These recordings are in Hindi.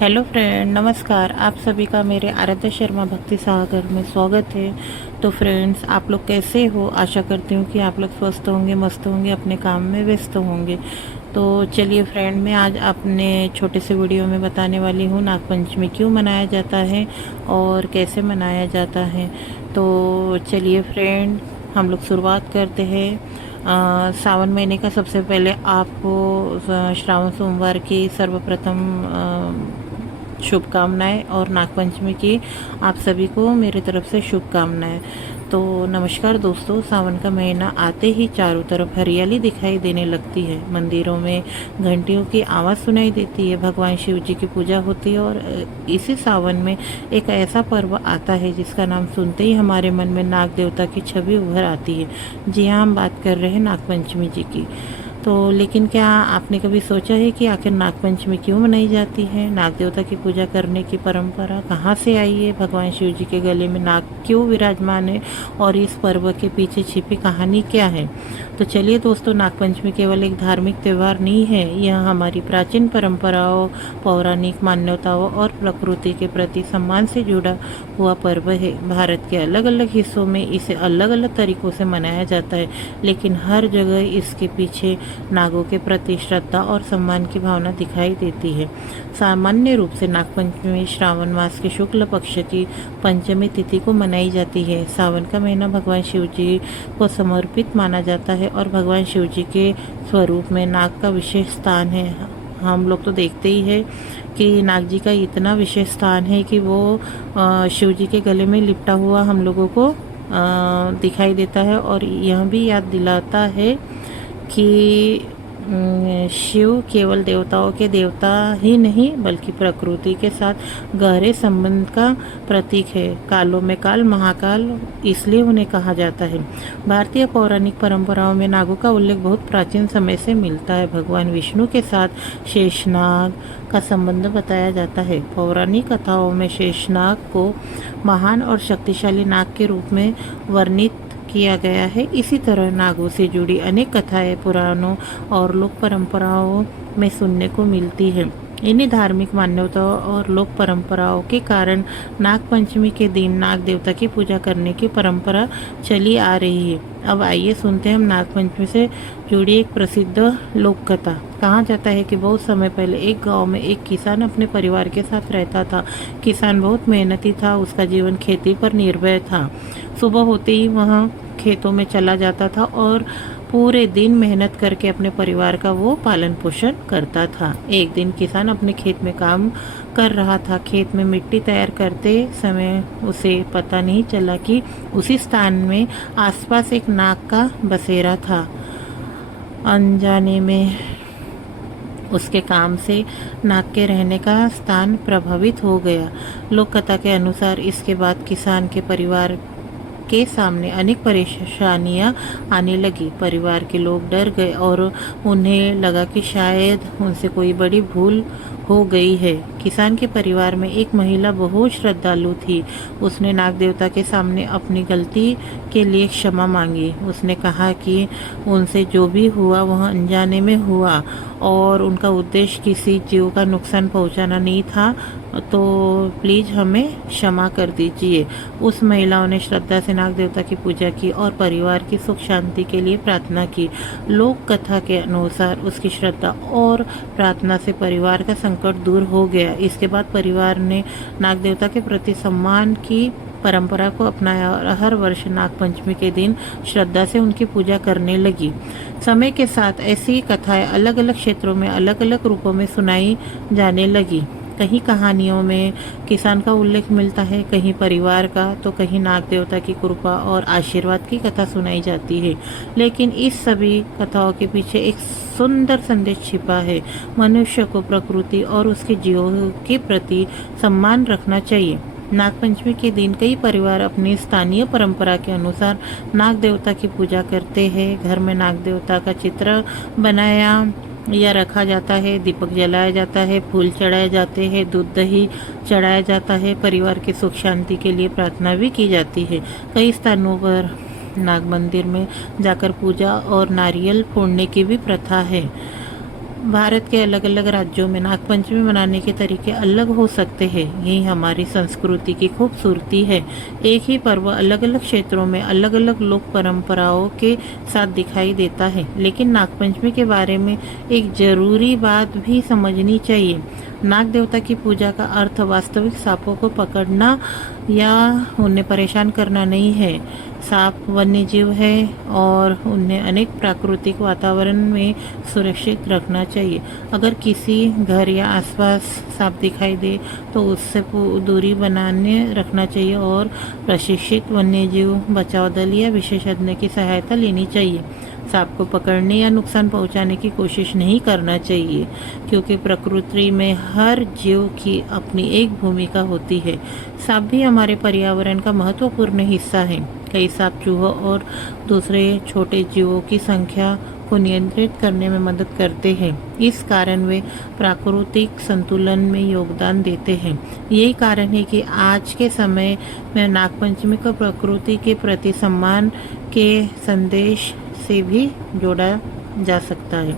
हेलो फ्रेंड, नमस्कार। आप सभी का मेरे आराध्या शर्मा भक्ति सागर में स्वागत है। तो फ्रेंड्स, आप लोग कैसे हो? आशा करती हूँ कि आप लोग स्वस्थ होंगे, मस्त होंगे, अपने काम में व्यस्त होंगे। तो चलिए फ्रेंड, मैं आज अपने छोटे से वीडियो में बताने वाली हूँ नागपंचमी क्यों मनाया जाता है और कैसे मनाया जाता है। तो चलिए फ्रेंड, हम लोग शुरुआत करते हैं। सावन महीने का सबसे पहले आपको श्रावण सोमवार की सर्वप्रथम शुभकामनाएं और नागपंचमी की आप सभी को मेरी तरफ से शुभकामनाएं। तो नमस्कार दोस्तों, सावन का महीना आते ही चारों तरफ हरियाली दिखाई देने लगती है। मंदिरों में घंटियों की आवाज़ सुनाई देती है, भगवान शिव जी की पूजा होती है और इसी सावन में एक ऐसा पर्व आता है जिसका नाम सुनते ही हमारे मन में नाग देवता की छवि उभर आती है। जी हाँ, हम बात कर रहे हैं नागपंचमी जी की। तो लेकिन क्या आपने कभी सोचा है कि आखिर नागपंचमी क्यों मनाई जाती है? नाग देवता की पूजा करने की परंपरा कहाँ से आई है? भगवान शिव जी के गले में नाग क्यों विराजमान है और इस पर्व के पीछे छिपी कहानी क्या है? तो चलिए दोस्तों, नागपंचमी केवल एक धार्मिक त्यौहार नहीं है, यह हमारी प्राचीन परंपराओं, पौराणिक मान्यताओं और प्रकृति के प्रति सम्मान से जुड़ा हुआ पर्व है। भारत के अलग अलग हिस्सों में इसे अलग अलग तरीकों से मनाया जाता है, लेकिन हर जगह इसके पीछे नागों के प्रति श्रद्धा और सम्मान की भावना दिखाई देती है। सामान्य रूप से नागपंचमी श्रावण मास के शुक्ल पक्ष की पंचमी तिथि को मनाई जाती है। सावन का महीना भगवान शिव जी को समर्पित माना जाता है और भगवान शिव जी के स्वरूप में नाग का विशेष स्थान है। हम लोग तो देखते ही है कि नाग जी का इतना विशेष स्थान है कि वो शिव जी के गले में लिपटा हुआ हम लोगों को दिखाई देता है और यह भी याद दिलाता है कि शिव केवल देवताओं के देवता ही नहीं बल्कि प्रकृति के साथ गहरे संबंध का प्रतीक है। कालों में काल, महाकाल इसलिए उन्हें कहा जाता है। भारतीय पौराणिक परंपराओं में नागों का उल्लेख बहुत प्राचीन समय से मिलता है। भगवान विष्णु के साथ शेषनाग का संबंध बताया जाता है। पौराणिक कथाओं में शेषनाग को महान और शक्तिशाली नाग के रूप में वर्णित किया गया है। इसी तरह नागों से जुड़ी अनेक कथाएं पुराणों और लोक परंपराओं में सुनने को मिलती है। इन्हीं धार्मिक मान्यताओं और लोक परंपराओं के कारण नाग पंचमी के दिन नाग देवता की पूजा करने की परंपरा चली आ रही है। अब आइए सुनते हैं हम नाग पंचमी से जुड़ी एक प्रसिद्ध लोक कथा। कहा जाता है कि बहुत समय पहले एक गांव में एक किसान अपने परिवार के साथ रहता था। किसान बहुत मेहनती था, उसका जीवन खेती पर निर्भर था। सुबह होते ही वह खेतों में चला जाता था और पूरे दिन मेहनत करके अपने परिवार का वो पालन पोषण करता था। एक दिन किसान अपने खेत में काम कर रहा था। खेत में मिट्टी तैयार करते समय उसे पता नहीं चला कि उसी स्थान में आसपास एक नाग का बसेरा था। अनजाने में उसके काम से नाग के रहने का स्थान प्रभावित हो गया। लोक कथा के अनुसार इसके बाद किसान के परिवार के सामने अनेक परेशानियां आने लगी। परिवार के लोग डर गए और उन्हें लगा कि शायद उनसे कोई बड़ी भूल हो गई है। किसान के परिवार में एक महिला बहुत श्रद्धालु थी। उसने नाग देवता के सामने अपनी गलती के लिए क्षमा मांगी। उसने कहा कि उनसे जो भी हुआ वह अनजाने में हुआ और उनका उद्देश्य किसी जीव का नुकसान पहुंचाना नहीं था, तो प्लीज हमें क्षमा कर दीजिए। उस महिलाओं ने श्रद्धा से नाग देवता की पूजा की और परिवार की सुख शांति के लिए प्रार्थना की। लोक कथा के अनुसार उसकी श्रद्धा और प्रार्थना से परिवार का संकट दूर हो गया। इसके बाद परिवार ने नाग देवता के प्रति सम्मान की परंपरा को अपनाया और हर वर्ष नागपंचमी के दिन श्रद्धा से उनकी पूजा करने लगी। समय के साथ ऐसी कथाएं अलग अलग क्षेत्रों में अलग अलग रूपों में सुनाई जाने लगी। कहीं कहानियों में किसान का उल्लेख मिलता है, कहीं परिवार का, तो कहीं नाग देवता की कृपा और आशीर्वाद की कथा सुनाई जाती है। लेकिन इस सभी कथाओं के पीछे एक सुंदर संदेश छिपा है। मनुष्य को प्रकृति और उसके जीवों के प्रति सम्मान रखना चाहिए। नागपंचमी के दिन कई परिवार अपनी स्थानीय परंपरा के अनुसार नाग देवता की पूजा करते हैं। घर में नाग देवता का चित्र बनाया या रखा जाता है, दीपक जलाया जाता है, फूल चढ़ाए जाते हैं, दूध दही चढ़ाया जाता है। परिवार की सुख शांति के लिए प्रार्थना भी की जाती है। कई स्थानों पर नाग मंदिर में जाकर पूजा और नारियल फोड़ने की भी प्रथा है। भारत के अलग अलग राज्यों में नागपंचमी मनाने के तरीके अलग हो सकते हैं। यही हमारी संस्कृति की खूबसूरती है। एक ही पर्व अलग अलग क्षेत्रों में अलग अलग लोक परंपराओं के साथ दिखाई देता है। लेकिन नागपंचमी के बारे में एक जरूरी बात भी समझनी चाहिए। नाग देवता की पूजा का अर्थ वास्तविक सांपों को पकड़ना या उन्हें परेशान करना नहीं है। सांप वन्य जीव है और उन्हें अनेक प्राकृतिक वातावरण में सुरक्षित रखना चाहिए। अगर किसी घर या आसपास सांप दिखाई दे तो उससे दूरी बनाने रखना चाहिए और प्रशिक्षित वन्यजीव बचाव दल या विशेषज्ञ की सहायता लेनी चाहिए। सांप को पकड़ने या नुकसान पहुंचाने की कोशिश नहीं करना चाहिए, क्योंकि प्रकृति में हर जीव की अपनी एक भूमिका होती है। सांप भी हमारे पर्यावरण का महत्वपूर्ण हिस्सा है। कई सांप चूहों और दूसरे छोटे जीवों की संख्या को नियंत्रित करने में मदद करते हैं। इस कारण वे प्राकृतिक संतुलन में योगदान देते हैं। यही कारण है कि आज के समय में नागपंचमी को प्रकृति के प्रति सम्मान के संदेश से भी जोड़ा जा सकता है।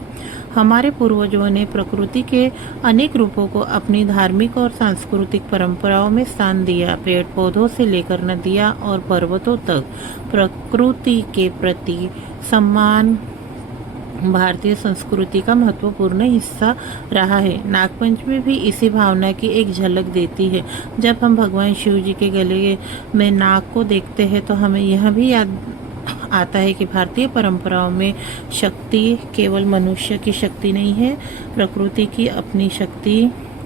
हमारे पूर्वजों ने प्रकृति के अनेक रूपों को अपनी धार्मिक और सांस्कृतिक परंपराओं में स्थान दिया। पेड़ पौधों से लेकर नदियाँ और पर्वतों तक प्रकृति के प्रति सम्मान भारतीय संस्कृति का महत्वपूर्ण हिस्सा रहा है। नागपंचमी भी इसी भावना की एक झलक देती है। जब हम भगवान शिव जी के गले में नाग को देखते हैं तो हमें यह भी याद आता है कि भारतीय परंपराओं में शक्ति केवल मनुष्य की शक्ति नहीं है, प्रकृति की अपनी शक्ति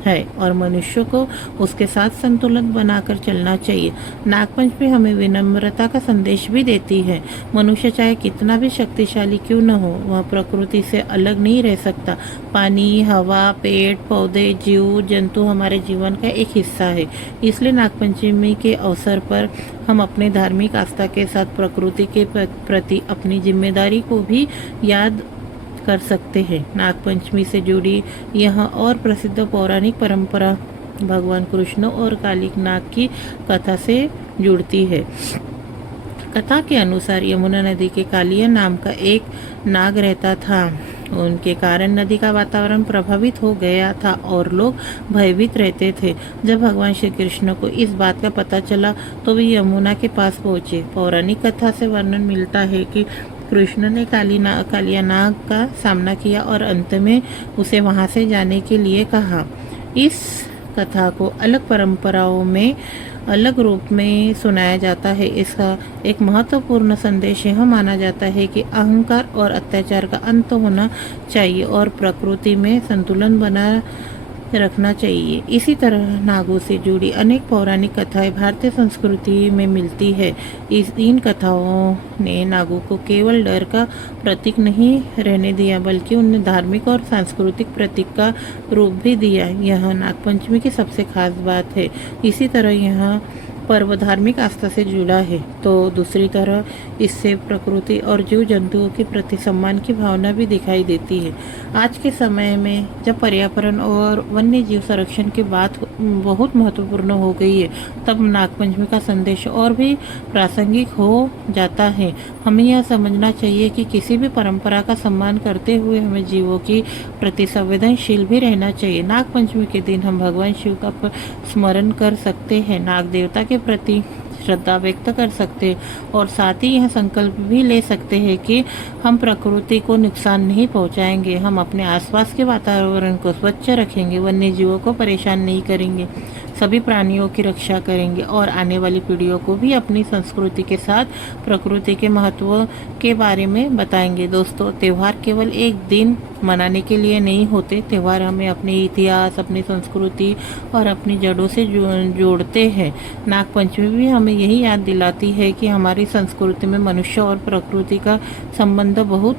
है और मनुष्य को उसके साथ संतुलन बनाकर चलना चाहिए। नागपंचमी हमें विनम्रता का संदेश भी देती है। मनुष्य चाहे कितना भी शक्तिशाली क्यों न हो, वह प्रकृति से अलग नहीं रह सकता। पानी, हवा, पेड़ पौधे, जीव जंतु हमारे जीवन का एक हिस्सा है। इसलिए नागपंचमी के अवसर पर हम अपने धार्मिक आस्था के साथ प्रकृति के प्रति अपनी जिम्मेदारी को भी याद कर सकते हैं। नागपंचमी से जुड़ी यह और प्रसिद्ध पौराणिक परंपरा भगवान कृष्ण और कालिक नाग की कथा से जुड़ती है। कथा के अनुसार यमुना नदी के कालिया नाम का एक नाग रहता था। उनके कारण नदी का वातावरण प्रभावित हो गया था और लोग भयभीत रहते थे। जब भगवान श्री कृष्ण को इस बात का पता चला तो वे यमुना के पास पहुँचे। पौराणिक कथा से वर्णन मिलता है कि कृष्ण ने कालिया नाग का सामना किया और अंत में उसे वहां से जाने के लिए कहा। इस कथा को अलग परंपराओं में अलग रूप में सुनाया जाता है। इसका एक महत्वपूर्ण संदेश यह माना जाता है कि अहंकार और अत्याचार का अंत होना चाहिए और प्रकृति में संतुलन बना रखना चाहिए। इसी तरह नागों से जुड़ी अनेक पौराणिक कथाएं भारतीय संस्कृति में मिलती है। इन कथाओं ने नागों को केवल डर का प्रतीक नहीं रहने दिया, बल्कि उन्हें धार्मिक और सांस्कृतिक प्रतीक का रूप भी दिया। यह नागपंचमी की सबसे खास बात है। इसी तरह यह पर्व धार्मिक आस्था से जुड़ा है, तो दूसरी तरह इससे प्रकृति और जीव जंतुओं के प्रति सम्मान की भावना भी दिखाई देती है। आज के समय में जब पर्यावरण और वन्य जीव संरक्षण की बात बहुत महत्वपूर्ण हो गई है, तब नागपंचमी का संदेश और भी प्रासंगिक हो जाता है। हमें यह समझना चाहिए कि किसी भी परंपरा का सम्मान करते हुए हमें जीवों की प्रति संवेदनशील भी रहना चाहिए। नागपंचमी के दिन हम भगवान शिव का स्मरण कर सकते हैं, नाग देवता के प्रति श्रद्धा व्यक्त कर सकते और साथ ही यह संकल्प भी ले सकते हैं कि हम प्रकृति को नुकसान नहीं पहुंचाएंगे। हम अपने आसपास के वातावरण को स्वच्छ रखेंगे, वन्य जीवों को परेशान नहीं करेंगे, सभी प्राणियों की रक्षा करेंगे और आने वाली पीढ़ियों को भी अपनी संस्कृति के साथ प्रकृति के महत्व के बारे में बताएंगे। दोस्तों, त्यौहार केवल एक दिन मनाने के लिए नहीं होते। त्यौहार हमें अपने इतिहास, अपनी संस्कृति और अपनी जड़ों से जोड़ते हैं। नागपंचमी भी हमें यही याद दिलाती है कि हमारी संस्कृति में मनुष्य और प्रकृति का संबंध बहुत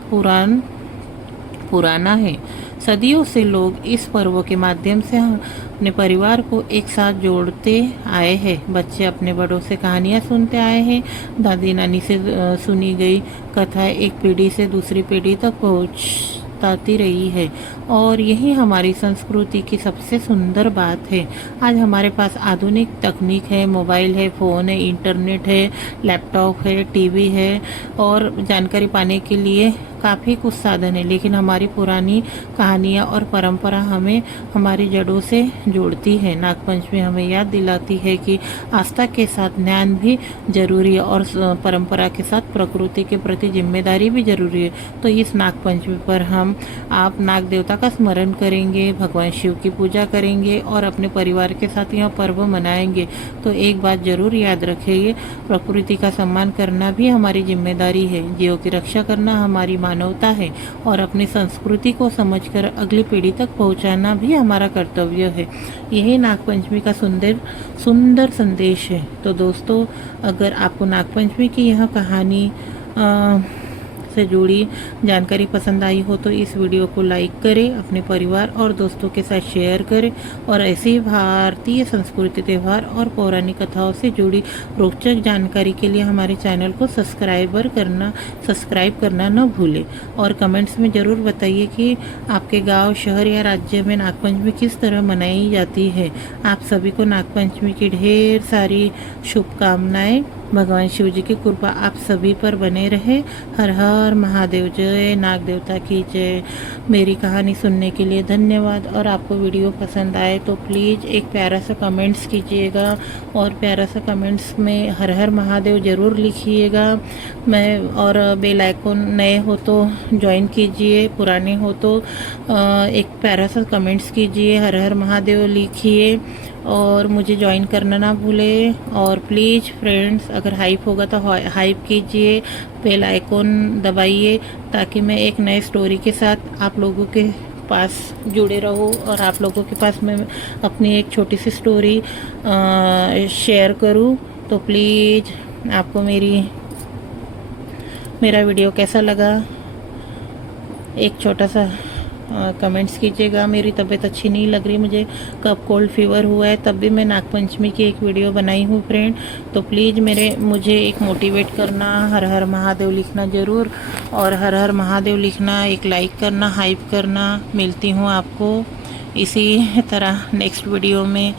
पुराना है। सदियों से लोग इस पर्व के माध्यम से अपने परिवार को एक साथ जोड़ते आए हैं। बच्चे अपने बड़ों से कहानियाँ सुनते आए हैं। दादी नानी से सुनी गई कथाएं एक पीढ़ी से दूसरी पीढ़ी तक पहुँचाती रही है और यही हमारी संस्कृति की सबसे सुंदर बात है। आज हमारे पास आधुनिक तकनीक है, मोबाइल है, फ़ोन है, इंटरनेट है, लैपटॉप है, टीवी है और जानकारी पाने के लिए काफ़ी कुछ साधन है, लेकिन हमारी पुरानी कहानियाँ और परंपरा हमें हमारी जड़ों से जोड़ती है। नागपंचमी हमें याद दिलाती है कि आस्था के साथ ज्ञान भी जरूरी है और परंपरा के साथ प्रकृति के प्रति जिम्मेदारी भी जरूरी है। तो इस नागपंचमी पर हम आप नाग देवता का स्मरण करेंगे, भगवान शिव की पूजा करेंगे और अपने परिवार के साथ यह पर्व मनाएंगे। तो एक बात जरूर याद रखिए, प्रकृति का सम्मान करना भी हमारी जिम्मेदारी है, जीवों की रक्षा करना हमारी मानवता है और अपनी संस्कृति को समझकर अगली पीढ़ी तक पहुंचाना भी हमारा कर्तव्य है। यही नागपंचमी का सुंदर सुंदर संदेश है। तो दोस्तों, अगर आपको नागपंचमी की यह कहानी से जुड़ी जानकारी पसंद आई हो तो इस वीडियो को लाइक करें, अपने परिवार और दोस्तों के साथ शेयर करें और ऐसे ही भारतीय संस्कृति, त्यौहार और पौराणिक कथाओं से जुड़ी रोचक जानकारी के लिए हमारे चैनल को सब्सक्राइब करना न भूलें। और कमेंट्स में ज़रूर बताइए कि आपके गांव, शहर या राज्य में नागपंचमी किस तरह मनाई जाती है। आप सभी को नागपंचमी की ढेर सारी शुभकामनाएं। भगवान शिव जी की कृपा आप सभी पर बने रहे। हर हर महादेव, जय नाग देवता की जय। मेरी कहानी सुनने के लिए धन्यवाद। और आपको वीडियो पसंद आए तो प्लीज़ एक प्यारा सा कमेंट्स कीजिएगा और प्यारा सा कमेंट्स में हर हर महादेव ज़रूर लिखिएगा। और बेल आइकन नए हो तो ज्वाइन कीजिए, पुराने हो तो एक प्यारा सा कमेंट्स कीजिए, हर हर महादेव लिखिए और मुझे ज्वाइन करना ना भूलें। और प्लीज़ फ्रेंड्स, अगर हाइप होगा तो हाइप कीजिए, बेल आइकन दबाइए ताकि मैं एक नए स्टोरी के साथ आप लोगों के पास जुड़े रहूं और आप लोगों के पास मैं अपनी एक छोटी सी स्टोरी शेयर करूं। तो प्लीज़ आपको मेरा वीडियो कैसा लगा एक छोटा सा कमेंट्स कीजिएगा। मेरी तबीयत अच्छी नहीं लग रही, मुझे कब कोल्ड फीवर हुआ है, तब भी मैं नागपंचमी की एक वीडियो बनाई हूँ फ्रेंड। तो प्लीज़ मुझे एक मोटिवेट करना, हर हर महादेव लिखना ज़रूर और हर हर महादेव लिखना, एक लाइक करना, हाइप करना। मिलती हूँ आपको इसी तरह नेक्स्ट वीडियो में।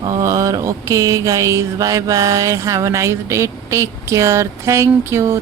और okay guys, bye bye, have a nice day, take care, thank you.